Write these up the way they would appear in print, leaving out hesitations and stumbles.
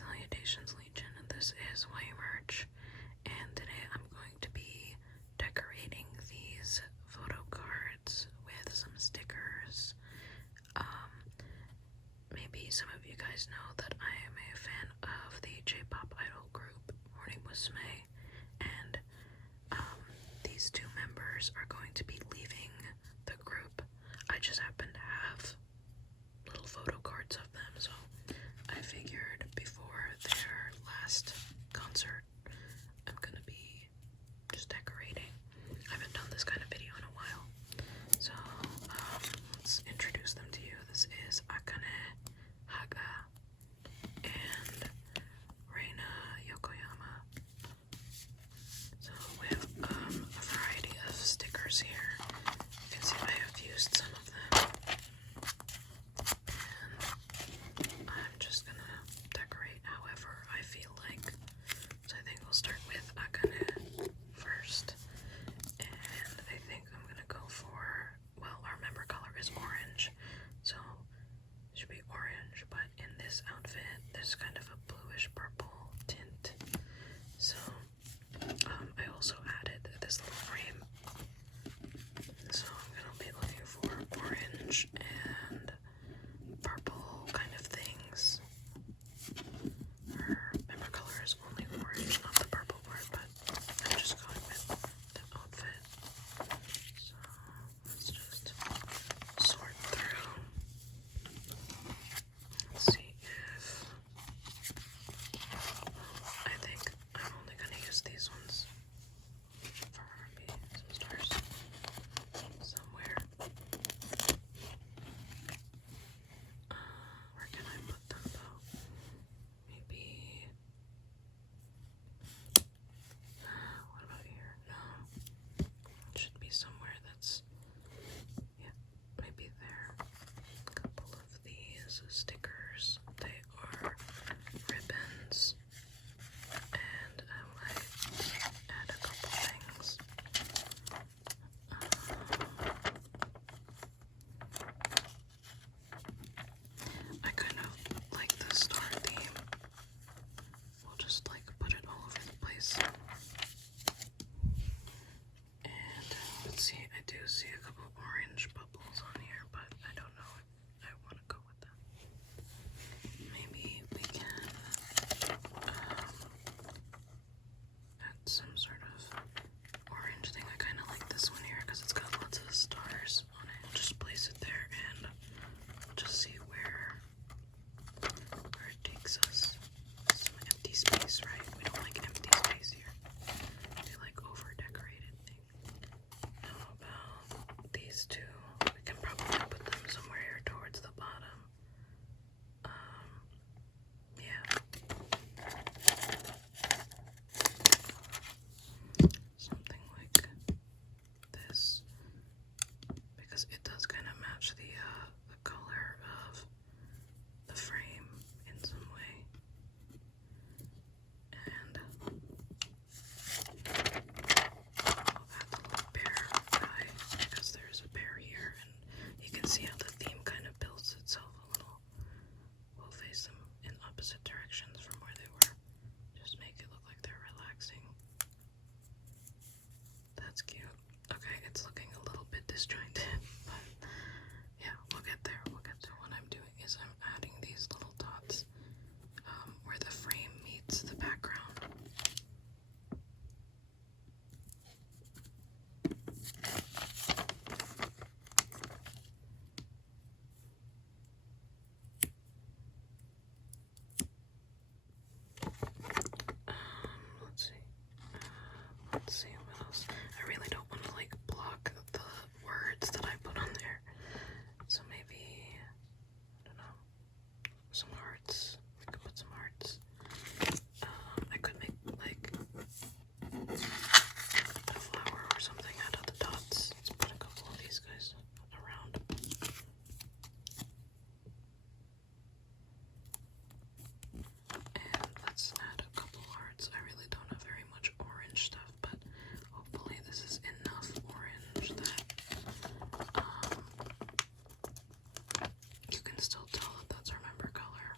Salutations Legion, and this is Way Merch, and today I'm going to be decorating these photo cards with some stickers. Maybe some of you guys know that I am a fan of the J-pop idol group Morning Musume, and these two members are going to be leaving the group. I just happen to have little photo cards of them, so I figured before their last concert, I'm gonna be just decorating. I haven't done this kind of video in a while, so let's introduce them to you. This is Akane Haga and Reina Yokoyama. So we have a variety of stickers here. You can see I have used some of them. I'm just gonna decorate however I feel like. So I think we'll start with Akane first. And I think I'm gonna go for, well, our member color is orange. So it should be orange, but in this outfit, there's kind of a bluish purple tint. So I also added this little frame. So I'm gonna be looking for orange and purple kind of things. Her member color is only orange, not the purple part, but I'm just going with the outfit. So let's just sort through. Let's see if I think I'm only gonna use these ones for maybe some stars somewhere. Where can I put them though? Maybe. What about here? No. It should be somewhere that's. Yeah, maybe there. A couple of these stickers. They are ribbons. And I might add a couple things. I kind of like the star theme. We'll just like put it all over the place. And let's see, I do see a couple orange bubbles on here, but I don't know if I want to go with them. Maybe we can add some sort of orange thing. I kind of like this one here because it's got lots of stars on it. Just place it there and we'll just see where it takes us. Some empty space, right? We don't like empty space here. We like over-decorated things. How about these two? We can probably put them somewhere here towards the bottom. Yeah. Something like this. Because it does kind of match the color of the frame in some way. And I'll add the little bear guy because there's a bear here, and you can see how the theme kind of builds itself a little. We'll face them in opposite directions from where they were. Just make it look like they're relaxing. That's cute. Okay, it's looking a little bit disjointed, but yeah, we'll get there. We'll get there. What I'm doing is I'm adding these little dots where the frame meets the background. Let's see what else. I really don't want to like block the words that I put on there. So maybe, I don't know, some hearts. We could put some hearts. I could make like a flower or something out of the dots. Let's put a couple of these guys around. And let's add a couple hearts. I really don't have very much orange stuff, but hopefully this is enough orange that you can still tell that that's our member color.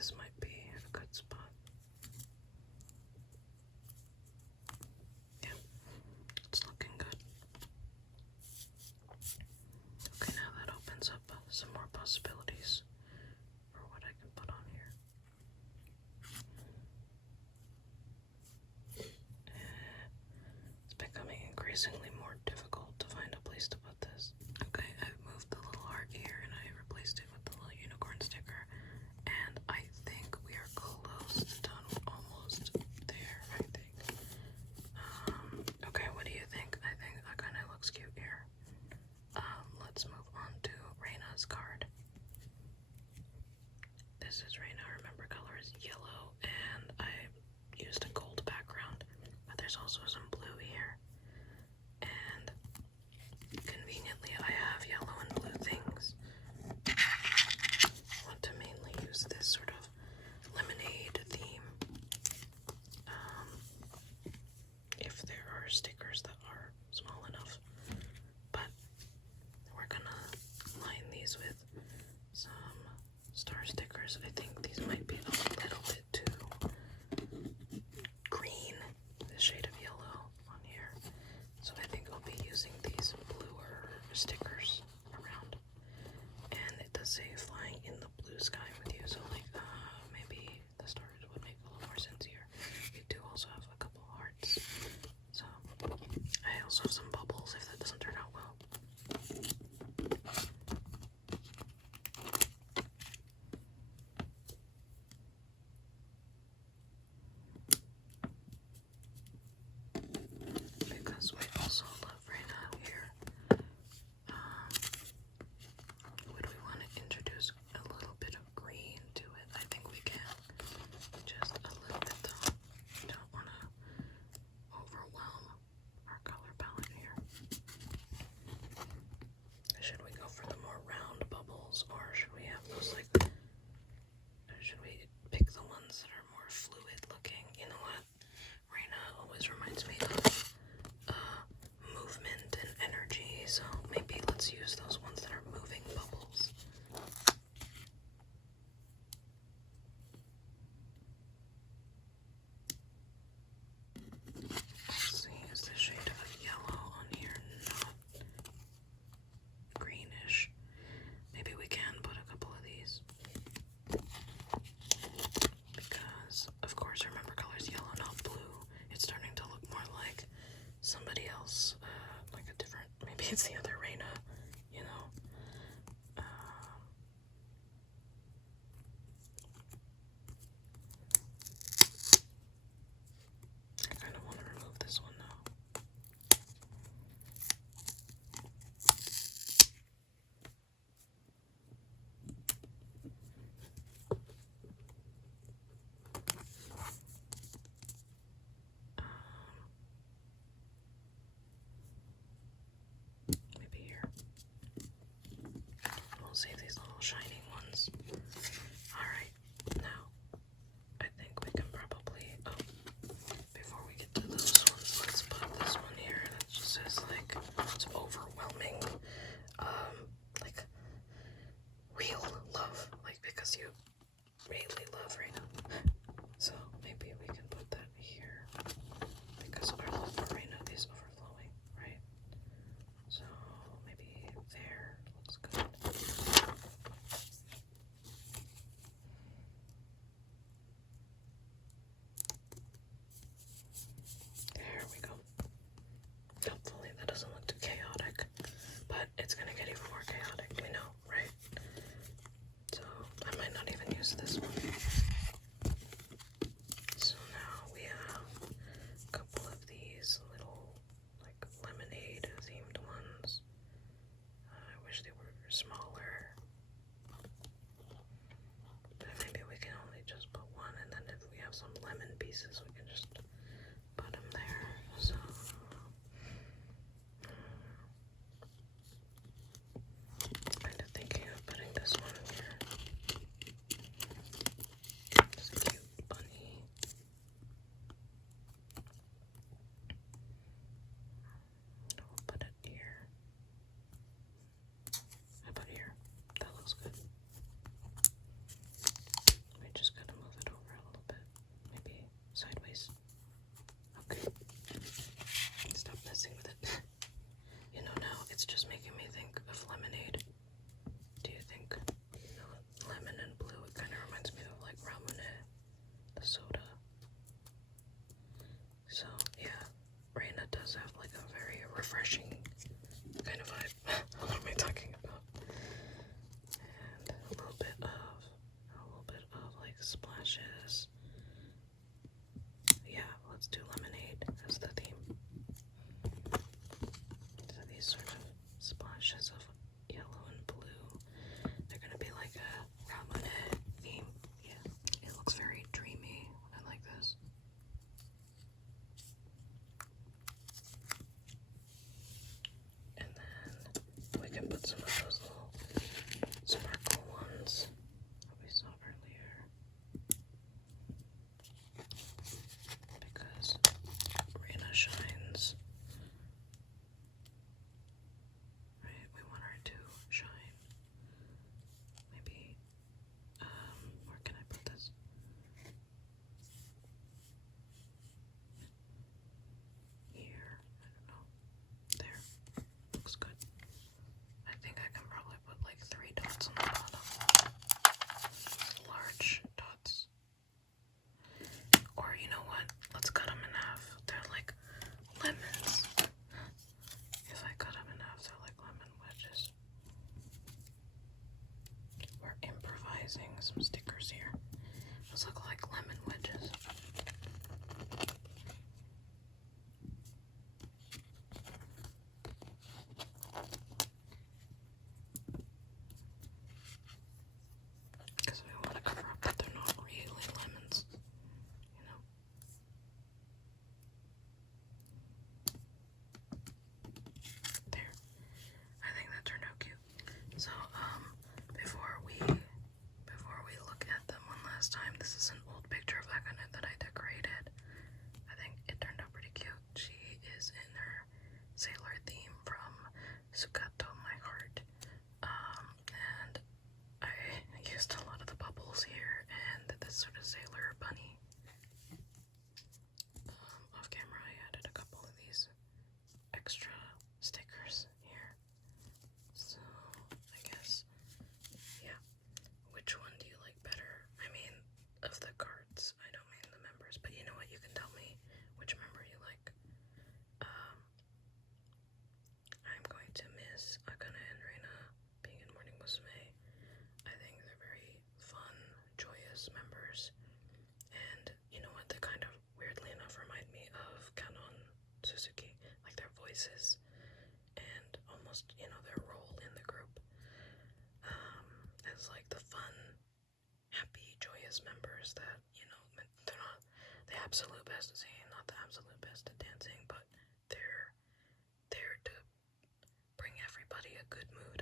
this might be a good spot. Yeah, it's looking good. Okay, now that opens up some more possibilities for what I can put on here. It's becoming increasingly more difficult to find a place to put this. Okay, I've moved the little heart here and I replaced it with the little unicorn sticker. And I think we are close to done, almost there, I think. Okay, what do you think? I think that kind of looks cute here. Let's move on to Reina's card. This is Reina. Remember, color is yellow, and I used a gold background, but there's also some blue here. And conveniently, I have yellow and blue things. I want to mainly use this sort of lemonade theme. If there are stickers that are small enough, but we're gonna line these with some star stickers. I think these might be a little bit too green, the shade of yellow on here. So I think I'll be using these bluer stickers around. And it does say flying in the blue sky with you, so like maybe the stars would make a little more sense here. We do also have a couple hearts. So I also have some bubbles if that doesn't turn out well. Because we also love Reina here. Would we want to introduce a little bit of green to it? I think we can. Just a little bit though. Don't want to overwhelm our color palette here. Should we go for the more round bubbles, or should we have those like, should we pick the ones that are more fluid looking? You know what? Reina always reminds me of movement and energy, so maybe let's use those ones that are moving bubbles. Let's see, is the shade of yellow on here not greenish? Maybe we can put a couple of these. Because, of course, remember color's yellow, not blue. It's starting to look more like somebody else, like a different, maybe it's the other Reina, you know? I kind of want to remove this one now. Maybe here. We'll save these little shining ones. Alright, now I think we can probably, before we get to those ones, let's put this one here that just says like, it's overwhelming, like, real love, like, because you really love Reina. So maybe we can put that here, because our love for Reina is overflowing, right? So maybe there looks good. There we go. Hopefully that doesn't look too chaotic, but it's gonna get even more chaotic, we know, right? So I might not even use this one. So now we have a couple of these little like lemonade themed ones. I wish they were smaller. But maybe we can only just put one, and then if we have some lemon pieces we can just put them there. So kind of thinking of putting this one here. It's a cute bunny. We'll put it here. How about here? That looks good. We just organizing some stickers here. Those look like lemon wedges. Because we want to cover up that they're not really lemons, you know. There. I think that turned out cute. So, before we look at them one last time, this is an old picture of Akane that I decorated. I think it turned out pretty cute. She is in her sailor theme from Sukato My Heart. And I used a lot of the bubbles here and this sort of sailor bunny. Off camera I added a couple of these extra stickers here. So I guess, yeah. Which one do you like better? I mean, of the cards. I don't mean the members, but you know what? You can tell me which member you like. I'm going to miss Akane and Reina being in Morning Musume. I think they're very fun, joyous members. And you know what? They kind of, weirdly enough, remind me of Kanon Suzuki. Like their voices and almost, you know, their role in the group. As like the fun, happy, joyous members that, you know, they're not the absolute best at singing, not the absolute best at dancing, but they're there to bring everybody a good mood